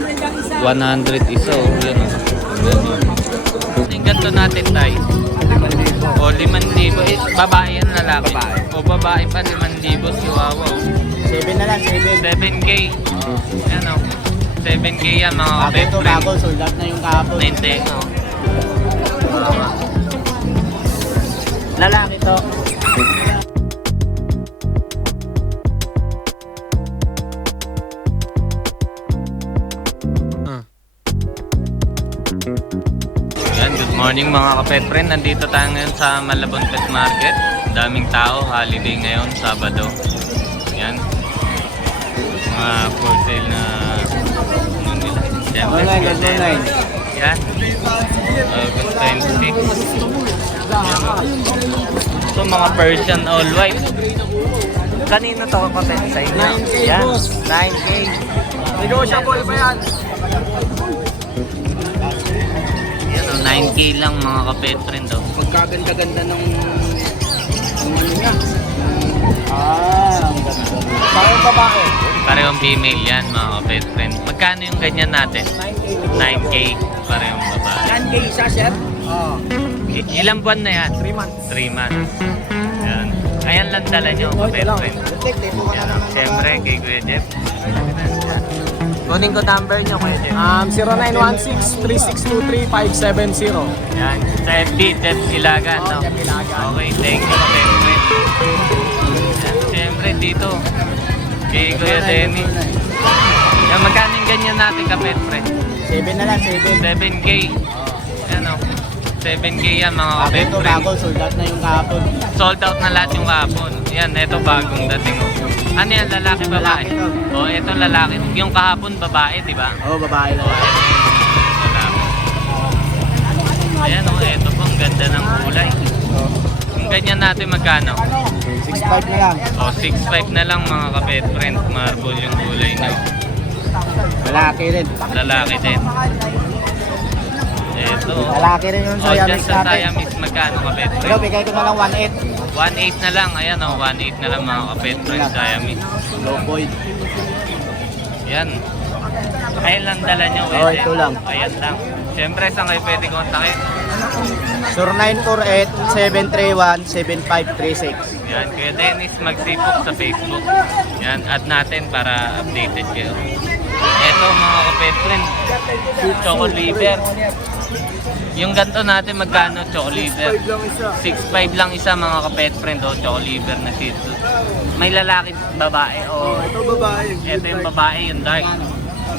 100 isa oh. Yan oh. Yung ganito natin tayo. O, 5,000. Eh, babae yan lalaki. Babae. O, babae pa, 5,000 si Wawa. oh. 7 na lang, 7. 7K. Yan o. 7K yan mga Bago kapit to, bago. Sold out na yung kahapon. 90. oh. Lalaki to. Morning mga kapet friend. Nandito tayo ngayon sa Malabon Pet Market. Daming tao, holiday ngayon, Sabado. Yan. Mga for sale na ano nila. Siyempre, good online. Yan. August 26. Yan. oh. So mga Persian all white. Kanino to kapet sa inyo? 9K, Yan. boss. 9K. Negotiable pa yan. Yan o, 9K lang mga kapet friend oh. Pagkaganda-ganda ng... ng ano niya. Ah, ang ganda. Bakit babae? Parehong female yan mga kapet friend. Magkano yung ganyan natin? 9K. 9K. Parehong babae. 9K isa, sir? Oo. I- ilang buwan na yan? 3 months. 3 months. Yan. Ayan lang dala nyo kapet friend. Siyempre kay Kuya Jeff. Kunin ko number nyo Kuya Jeff. Um, 0916-3623-570. Yan. Sa FB, Jeff Ilagan. No? Jeff Ilagan. Okay, thank you friend. Yan. Siyempre dito. Kay Kuya Denny. Yan, magkano yung ganyan natin kapet friend? 7 na lang, 7. 7K. Yan o. 7K yan mga Bago kapet to, friend. bago. Sold out na yung kahapon. Sold out na lahat yung kahapon. Yan, ito bagong dating. Oh. Ano yan, lalaki, babae? Lalaki to. Oh, ito lalaki. Yung kahapon, babae, di ba? Oo, oh, babae Oh, lang. lalaki. Ayan, oh, ito po, ang ganda ng kulay. Yung ganyan natin magkano? 6'5 na lang. Oh, 6.5 na lang mga kapet friend. Marble yung kulay na. Malaki rin. Lalaki din. Ito. Malaki rin yung Oh, dyan Siamese sa natin. Magkano kapet Pero friend? bigay ko na lang 1.8. 1.8 na lang. Ayan, oh, 1.8 na lang mga kapet friend Siamese. Low boy. Yan. Ayan lang dala nyo. Oh, Wede. ito lang. Ayan lang. Siyempre, saan kayo pwede kontakin? Sur 948-731-7536. Yan. Kuya Dennis, magsipok sa Facebook. Yan. Add natin para updated kayo. Eto mga kapet friend. Choco liver. Yung ganito natin magkano choco liver? 6.5 lang isa mga kapet friend o choco liver na shih tzu. May lalaki babae o Ito babae. Ito yung babae, yung dark.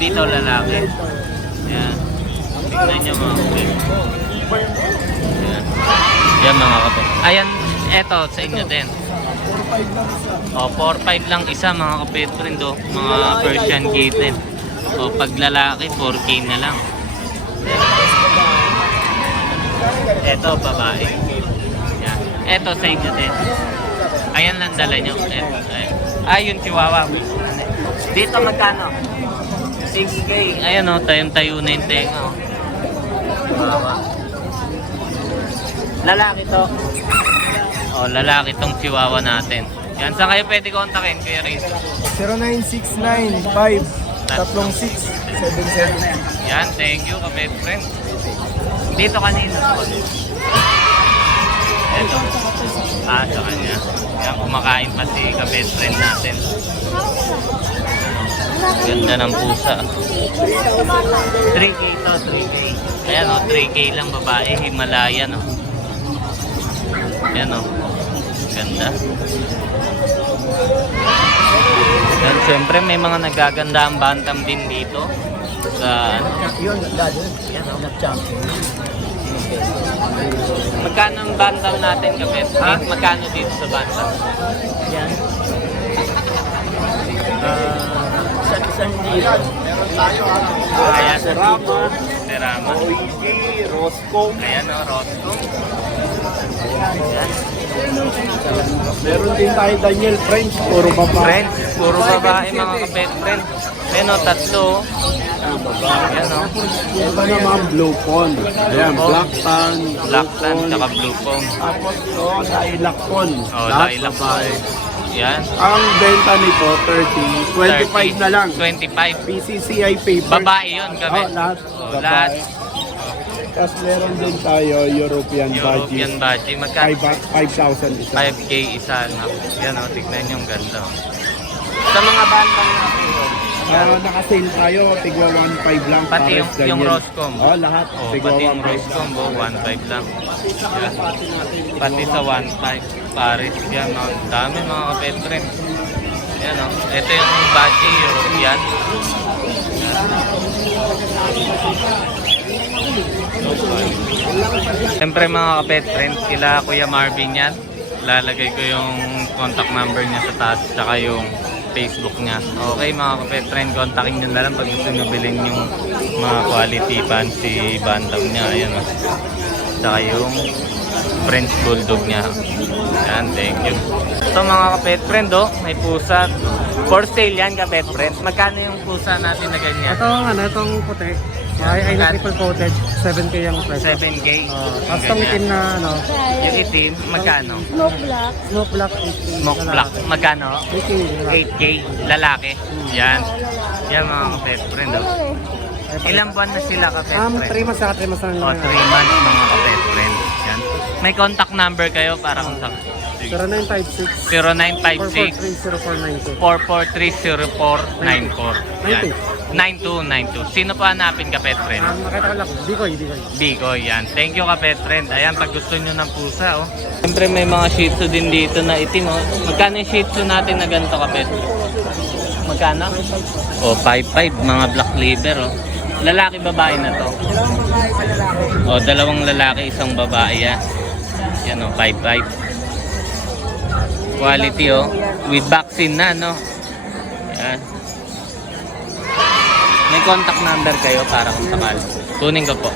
Dito lalaki. Yan. Tignan nyo mga kapit. Yan. Yan mga kapit. Ayan, eto sa inyo din. O, 4-5 lang isa mga kapit rin do. Mga Persian kitten. O, pag lalaki, 4K na lang. Eto, babae. Yan. Eto sa inyo din. Ayan lang dala nyo. Eto, ayan. Ah, yung chihuahua. Dito magkano? 6K. Ayan o, tayong tayo na yung tenga. oh. Chihuahua. Lalaki to. O, lalaki tong chihuahua natin. Yan, saan kayo pwede kontakin, Kuya Riz? 0969-5-3677. Yan, thank you, kapit friend. Dito kanino? Ito. Ah, sa kanya. Yan, kumakain pa si kapit friend natin. Ganda ng pusa. 3K to, 3K. Ayan o, 3K lang babae, Himalayan o. Ayan o. Ganda. Yan, siyempre may mga nagaganda ang bantam din dito. Sa ano, Yun, dun. Yan ang nag-champion. Magkano ang bantam natin kapit? Ha? Magkano dito sa bantam? Yan. Ah, isang isang dito. Meron tayo ah. Ayan. Serama, Terama. Oigi, Roscoe. Ayan o, Roscoe. Meron din tayo Daniel French, puro babae. Friends, puro babae mga kapit friend. Ayan o, tatlo. Ayan o. Ito naman Blue Pond. Ayan, Oh. Black Tan, Black tan, tsaka blue pong. Tapos ito, Lilac Pond. Oh, Lahat lilac babae. Yan. Ang benta nito, 30. 25 na lang. 25. PCCI paper. Babae yun, gabi. Oh, lahat. Oh, lahat. Tapos meron din tayo European, European budget. budget. Magkano? 5,000 isa. 5K isa. No? Yan o, tignan nyo ang ganda. oh. Sa mga bantang natin yun. Ah, naka-sale tayo, tigwa 1.5 lang. Pati yung- ganyan. yung Roscom. Oh, lahat. Oh, tigwa pati yung 1.5 rose combo, 1.5 lang. Yan. Pati sa 1.5, Paris yan. Ang dami mga kapet friend. Yan o. Ito yung budget European. Siyempre mga kapet friend, kila Kuya Marvin yan. Lalagay ko yung contact number niya sa taas tsaka yung Facebook niya. Okay mga kapet friend, kontakin nyo na lang pag gusto nyo bilhin yung mga quality fancy bantam niya. Ayan o. Tsaka yung French Bulldog niya. Yan, thank you. Ito mga kapet friend oh, may pusa. For sale yan kapet friend. Magkano yung pusa natin na ganyan? Ito ano, itong puti. Ay, ay na triple coated. 7K ang price. 7K. Uh, tapos itong itim na ano, Yung itim, magkano? Smoke black. smoke black. 8K. Smoke black, magkano? 8K. 8K, lalaki. Yan. Yan mga kapet friend. Oh. Ilang buwan na sila kapet Um, friend? 3 months saka 3 months na O, lang. 3 months mga kapet friend. Yan. May contact number kayo para kung sa 0956 0956 4430492. 4430494. Yan. 9292. Sino pa hanapin ka, pet friend? Um, nakita ko lang. Dikoy, Dikoy. Bigo, yan. Thank you ka, pet friend. Ayan, pag gusto nyo ng pusa, oh. Siyempre, may mga shih tzu din dito na itim, oh. Magkano yung shih tzu natin na ganito ka, pet? Magkano? Oh, 5'5", mga black liver, oh. Lalaki, babae na to. Oh, dalawang lalaki, isang babae, ah. Yan, oh, 5'5". Quality, oh. With vaccine na, no? Yan. May contact number kayo para kung sakali. Kunin ko po.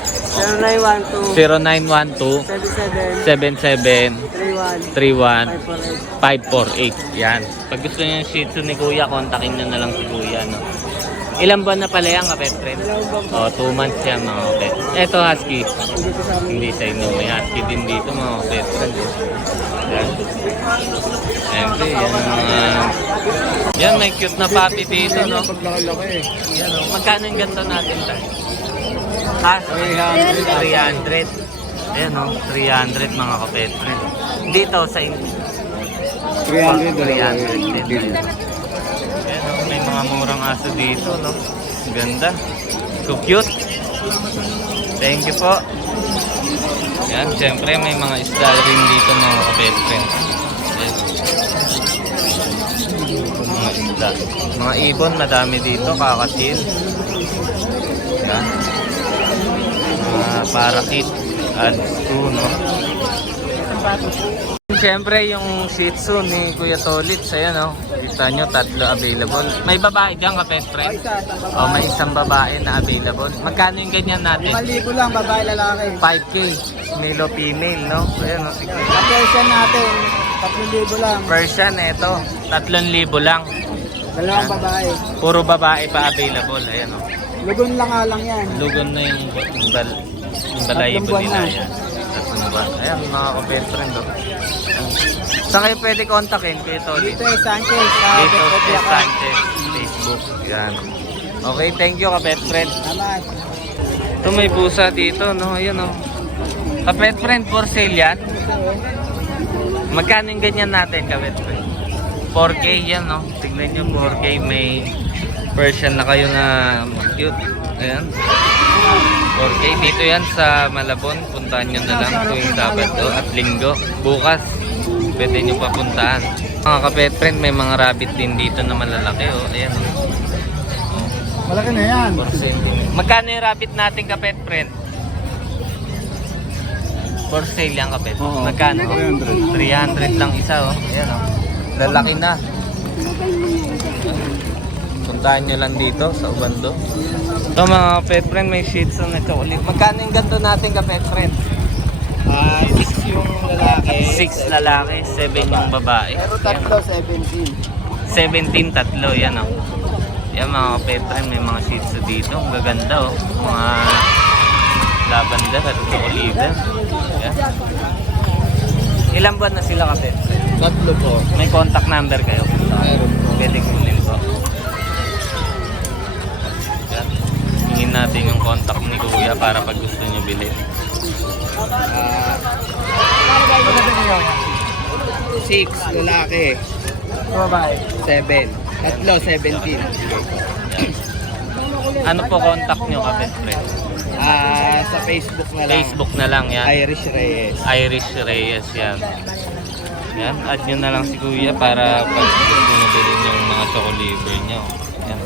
0912 0912 77 77 31 31 548. 548. Yan. Pag gusto niyo yung Shih Tzu ni Kuya, kontakin niyo na lang si Kuya. No? Ilang buwan na pala yan, kapet friend? Oh, 2 months yan, mga kapet. Eto, husky. Hindi sa inyo. May husky din dito, mga kapet friend. Oh. Yan. Siyempre, yan ang mga... Yan, may cute na puppy dito, no? Yan, oh. Magkano yung ganito natin, tayo? Ha? 300. 300. Ayan, oh. 300, mga kapet friend. Dito, sa inyo. 300. 300. 300 mga murang aso dito, no? Ganda. So cute. Thank you po. Yan, siyempre may mga isda rin dito mga kapet friend. Ayan. Mga isda. Mga ibon, madami dito, kakasil. Yan. Mga parakit. Ads to, no? Siyempre, yung Shih Tzu ni Kuya Tolit, ayan no? Kita nyo, tatlo available. May babae dyan, kapet friend? O, may isang babae na available. Magkano yung ganyan natin? 5,000 lang, babae, lalaki. 5K. Male o female, no? Ayan no, sige. Persian natin, 3,000 lang. Persian, eto. 3,000 lang. Dalawang babae. Puro babae pa available. Ayan no. Lugon lang nga lang yan. Lugon na yung, yung, bal, yung balayibo nila. na. Buwan. Ayan, mga kapet friend, oh. Saan kayo pwede kontakin, Tolit? Dito eh, Sanchez. Sa Dito Betcopia sa ka. Sanchez, Facebook. Yan. Okay, thank you, kapet friend. Salamat. Ito may pusa dito, no? Ayan, oh. Kapet friend, for sale yan. Magkano yung ganyan natin, kapet friend? 4K yan, no? Tignan nyo, 4K. May version na kayo na cute. Ayan. 4K. Dito yan sa Malabon. Puntahan nyo na lang tuwing Sabado at Linggo. Bukas, pwede nyo papuntahan. Mga kapet friend, may mga rabbit din dito na malalaki, oh. Ayan, oh. Malaki na yan. 4 cm. Magkano yung rabbit natin kapet friend? For sale yan kapet. Oo, Magkano? 300. 300 lang isa oh. Ayan oh. Lalaki na. Puntahan nyo lang dito sa Ubando. Ito mga kapet friend, may shih tzu na chocolate. Magkano yung ganito natin kapet friend? Ah, 6 yung lalaki. 6 lalaki, 7 yung babae. Pero tatlo, oh. 17. 17 tatlo, yan oh. Yan mga kapetren, may mga shih tzu dito. Ang gaganda oh. Mga lavender at olive. Yan. Ilang buwan na sila kapit? Tatlo po. May contact number kayo? Meron po. Pwede kunin Hingin natin yung contact ni Kuya para pag gusto nyo bilhin. Ah, six, lalaki. Babae. Seven. Tatlo, seventeen. Ano po contact nyo kapit? friend? Ah, sa Facebook na lang. Facebook na lang yan. Irish Reyes. Irish Reyes yan. Yan, add nyo na lang si Kuya para pag gusto nyo bilhin yung mga choco liver nyo. Yan.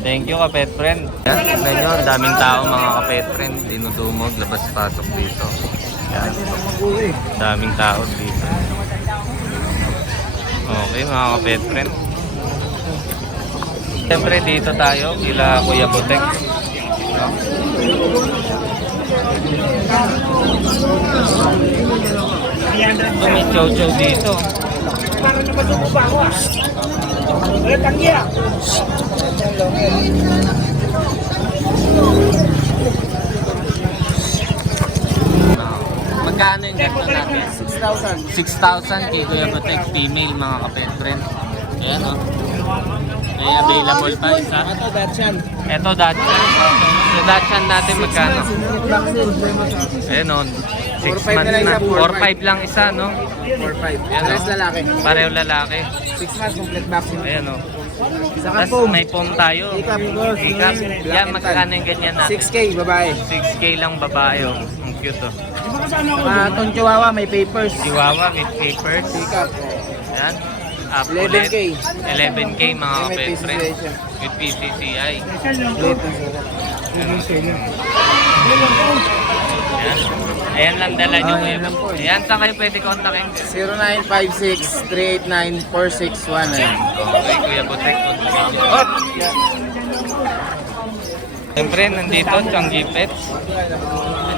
Thank you, kapet friend. Yan, tignan nyo, daming tao mga kapet. Dinudumog, labas-pasok dito. Yan. Daming tao dito. Okay, mga kapet friend. Siyempre dito tayo, kila Kuya Butek. Ito, may chow-chow dito. Magkano yung ganito natin? 6,000. 6,000 kay Kuya Butek, female mga kapet friend. Ayan o. May available pa isa. Ito, Dachshund. Ito Dachshund. So Dachshund natin magkano? Ayan o. 6 4-5 months na lang na. isa, 4-5 lang isa no? 4-5. Yan, Tres oh. lalaki. Pareho lalaki. 6 months, complete vaccine. Ayan o. Saka Tapos may foam tayo. Ikap. Ikap. Yan, tan. yung ganyan natin? 6K, babae. 6K lang babae oh. Ang cute oh. Mga Ton Chihuahua, may papers. Chihuahua with papers. Ikap. Yan. Up 11K. 11K mga May kapet friend. PCCI siya. With PCCI. Yan. Ayan lang dala nyo Ah, kuya. yan lang po, eh. Ayan, saan kayo pwede kontakin? 0956-389-4619. Okay, Kuya nyo. Oh! Siyempre, nandito, Changi Pets.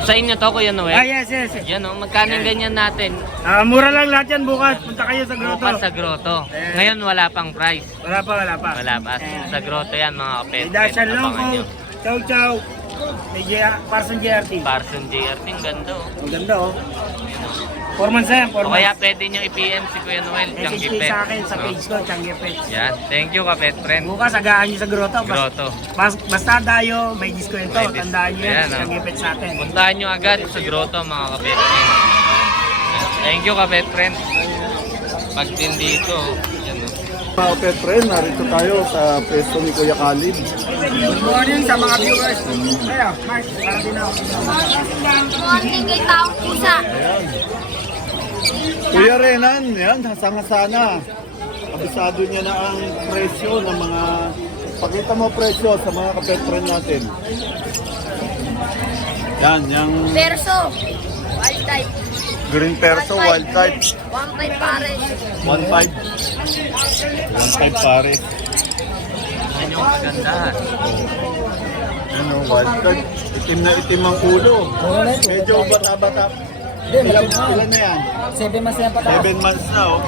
Sa inyo to, Kuya Noel? Ah, yes, yes. yes. Yan o, magkano yung ganyan natin? Ah, mura lang lahat yan bukas. Punta kayo sa grotto. Bukas sa grotto. Ngayon, wala pang price. Wala pa, wala pa. Wala pa. Sa grotto yan, mga kapet. May Abangan Longko. nyo. Chow Chow. May J- Parson JRT. Parson JRT, ang ganda oh. Ang ganda oh. Four months na yan, four O kaya months. pwede nyo i-PM si Kuya Noel, Changi Message kayo Pets. sa akin sa No? page ko, Changi Pets. Yan. Thank you, kapet friend. Bukas, agahan nyo sa grotto. Bas, Grotto. bas- basta tayo, may diskwento. May dis- Tandaan nyo Ayan, yan, oh. Changi Pets sa atin. Puntahan nyo agad sa grotto mga kapet friend. Thank you kapet friend. Pag din dito, yan o. Mga pet friend, narito tayo sa pwesto ni Kuya Khalid. Good morning sa mga viewers. Ayo, Mark, para din ako. Morning kay taong pusa. Kuya Renan, yan, hasang-hasa na. Kabisado niya na ang presyo ng mga... Pakita mo presyo sa mga kapet friend natin. Yan, yung Perso. Wild type. Green perso, wild type. 1.5 pares. 1.5. 1.5 pare. Yan yung kagandahan. Ano, wild type. Itim na itim ang ulo. Medyo bata-bata. Ilan, ilan na yan? 7 months na pa 7 months na, oh.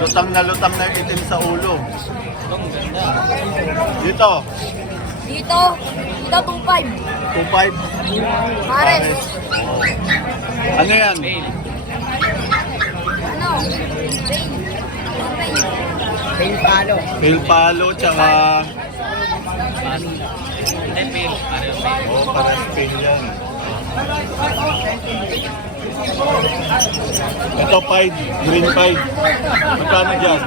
Lutang na lutang na itim sa ulo. Ang ganda. Dito, Dito. Dito 2.5. 2.5. Pares. Ano yan? Ano? Tail palo. Pale palo, tsaka... Hindi, mail. Pareho mail. Oh, parang pale yan. Ito, 5. Green 5. Magkano dyan?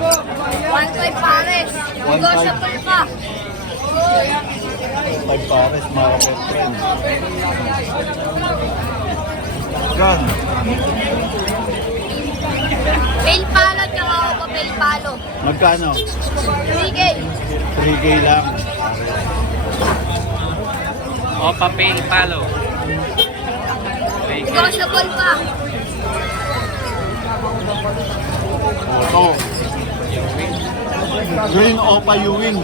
1.5 pares. Negotiable pa. 5 pares, mga kapet friend. Yan. Pail palo tsaka ako pail palo. Magkano? 3K. 3K lang. O, papel, palo. Negotiable pa. Ito. Green Opa Ewing.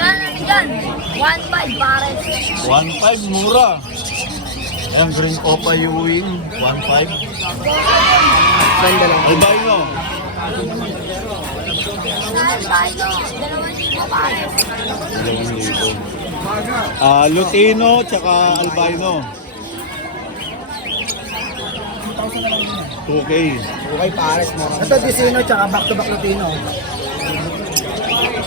Yan, yan? 1.5 pares. 1.5 mura. Ayan, Green Opa Ewing. 1.5. Ganda lang. 2,000 pares. 2,000. Ah, Lutino tsaka Albino. 2K. Okay, pares mo. Ito, Disino, tsaka back-to-back Lutino.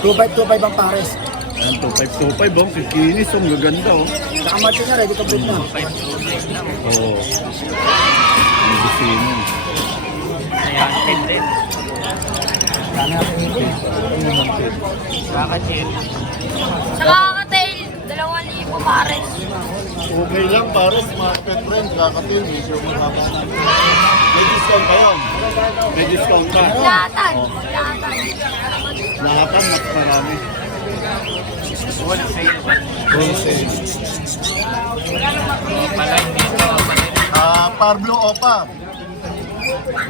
2.5, 2.5 ang pares. Ayan, 2525 oh. Kikinis oh. Gaganda oh. Tsaka match niya, ready breed na. Oo. Ang bisino. Ayan, tin din. Dami natin ito. Kaka-chill. Sa dalawang libo pares. Okay lang pares mga pet friend. Kakatil. Medyo mahaba na. May discount pa yun. May discount pa. Latan. Lahapan mas marami. Wholesale? Wholesale. Pala hindi ito. Ah, Pablo Opa.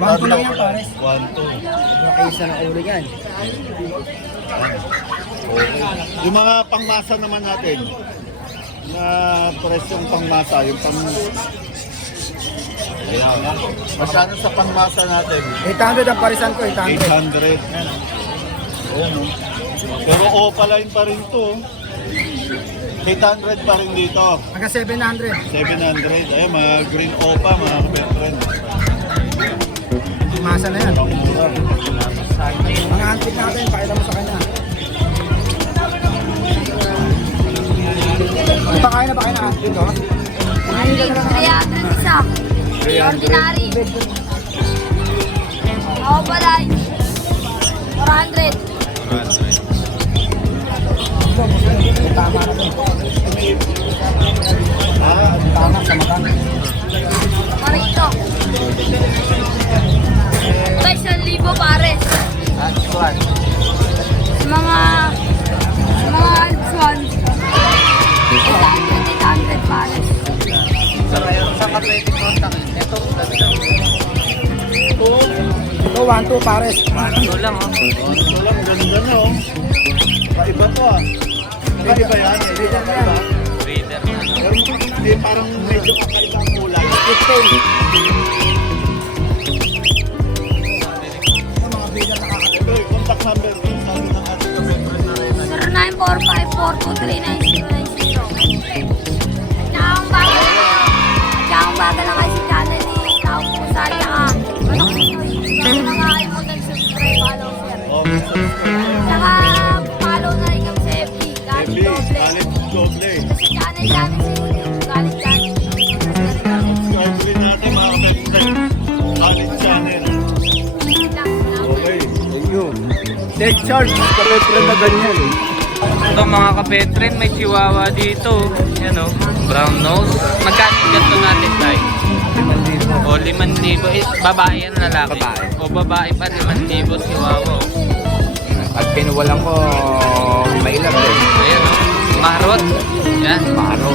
Two lang yan, pares. 1, 2. Nakaisa ng ulo yan. Yung mga pangmasa naman natin, na presyong pangmasa, yung pang... Masyado sa pangmasa natin, 800 ang parisan ko, 800. 800. Ayan, oh. Pero OPA line pa rin to. 800 pa rin dito. Hanggang 700. 700. Ayan, mga green OPA, mga kapatid. Masa na yan. Mga antik natin, pakita mo sa kanya. Kaya na ba kayo na antik, no? Antik, 300 isa. Ordinary. Pala, 400. Tama na to. Ah, Tama sa mata. Marito. May 1,000 pares. Sa mga sa mga ones. 800, 800 pares. Ito, 1, 2 pares. Ito lang oh. ito lang, ganda na oh. Iba to ah. Pwede ba yan? Pwede ba yan? Breeder na. Pero parang medyo kakaiba ang kulay. Mga bigan nakakatawa. Ito yung contact number. Sabi ng ating kapatid na rin. 0945-42390. Tsaka ang bago lang Tsaka ang bago lang kasi channel ni Tao Pusa. Na nga kayo mag-subscribe, follow, share. Oh, Take charge. Kapatid na ganyan eh. Ito mga kapetren, may chihuahua dito. Yan o, brown nose. Magkano yung ganito natin tayo? O, 5,000. Eh, babae yan, lalaki? Babae. O, babae pa, 5,000 chihuahua. o. Pag pinuwalan ko, may ilang din. Ayan o, marot. Yan. Paro.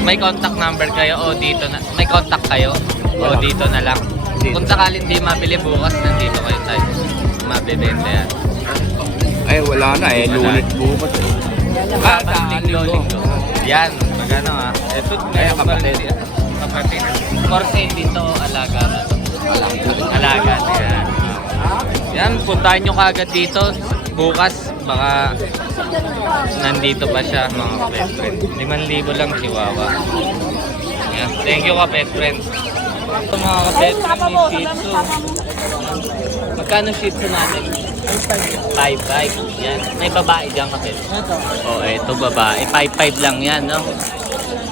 May contact number kayo o dito na. May contact kayo o dito na lang. Kung sakaling di mabili bukas, nandito kayo tayo. Mabibenta yan. Ay, wala na eh. Lulit bukas eh. Ah, sa linggo. Yan, magano ha. Ito, meron kapatid. Kapatid. Korse dito, alaga na to. Alaga. Yan. Yan, puntahan nyo kagad dito. Bukas, baka nandito pa siya mga kapet friend. 5,000 lang chihuahua. Yan. Thank you kapet friend. Ito mga kapet friend, shih tzu. Magkano shih tzu natin? 5-5. Yan. May babae dyan kapet. Ito. Oh, eto babae. 5-5 lang yan, no?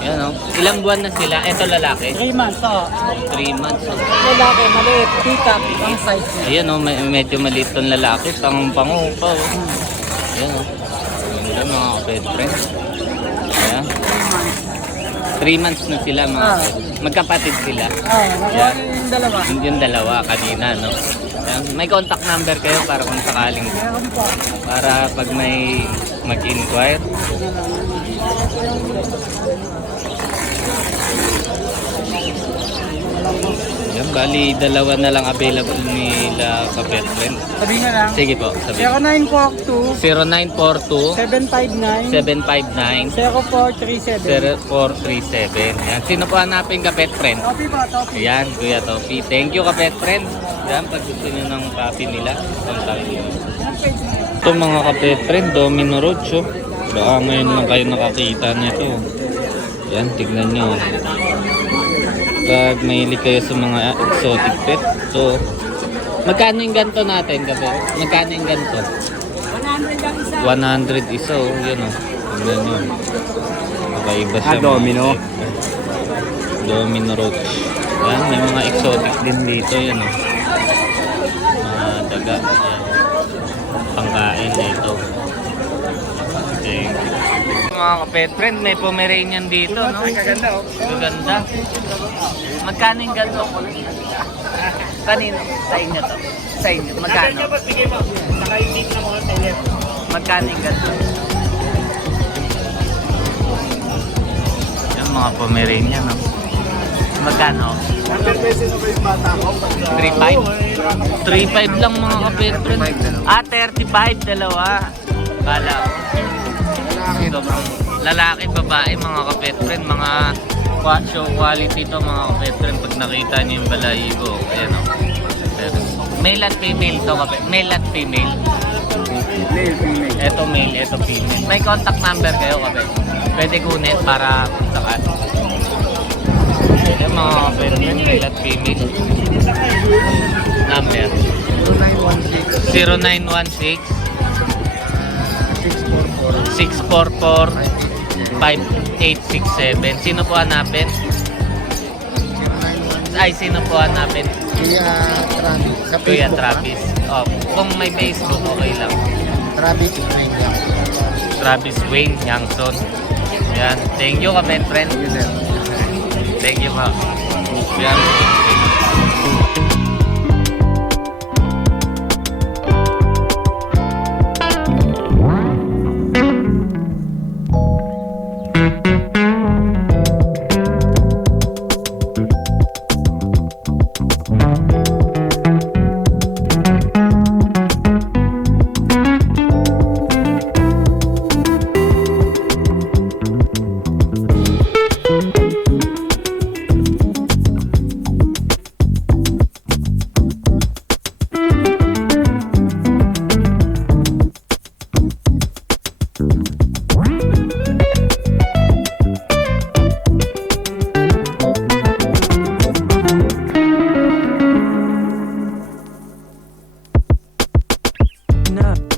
Yan, no? Ilang buwan na sila? Eto lalaki? 3 months, oh. 3 months. Oh. Lalaki, maliit, pick-up, ang size niya. Ayan, oh, may, medyo maliit tong lalaki. Pang-pango pa, oh. Ayan, oh. Ganda mga kapet friend. Ayan. 3 months na sila, mga Ah. Magkapatid sila. Ah, nakuha Yan. yung dalawa. Yung, yung dalawa kanina, no? May contact number kayo para kung sakaling po. para pag may mag-inquire. Yan, bali dalawa na lang available nila sa pet friend. Sabi nga lang. Sige po, sabi. 0942 0942 759 759 0437. 0437. Yan, sino po hanapin ka pet friend? Copy ba? Copy. Ayan, Kuya Topi. Thank you ka pet friend. Yan, pag gusto nyo ng copy nila, kontakin nyo. Ito mga kapet friend, Domino Roach. Oh. Baka ngayon lang kayo nakakita nito. Yan, tignan nyo. Pag mahilig kayo sa mga exotic pet. So, magkano yung ganito natin, kape? Magkano yung ganito? 100 isa, oh. Yun, oh. Tingnan nyo. Kakaiba siya. Ah, domino. Domino roach. Yan, may mga exotic din dito, yan, oh. Mga. Yan. Pangkain dito. Thank you. Mga kapet friend, may Pomeranian dito, no? Kaganda oh. Gaganda. Magkano yung ganito? Kanino? Sa inyo to? Sa inyo. Magkano? Magkano yung ganito? Yung mga Pomeranian, no? Magkano? 3.5? 3.5 lang mga kapit friend. Ah, 35 dalawa. Kala ko. Sobrang lalaki, babae, mga kapet friend, mga show quality to mga kapet friend pag nakita niyo yung balayigo. Ayan o. Male at female to kapet. Male at female. Male, female. Ito male, ito female. May contact number kayo kapet. Pwede kunin para sakat. Ayan mga friend, male at female. Number 0916 644 5867. Sino po hanapin? Ay, sino po hanapin? Kuya Travis. Sa Kuya Facebook, Travis. Oh, kung may Facebook, okay lang. Travis Ismail lang. Travis Wayne Yangson. Yan. Thank you, kapit friend. Thank you, pa. Yan. up.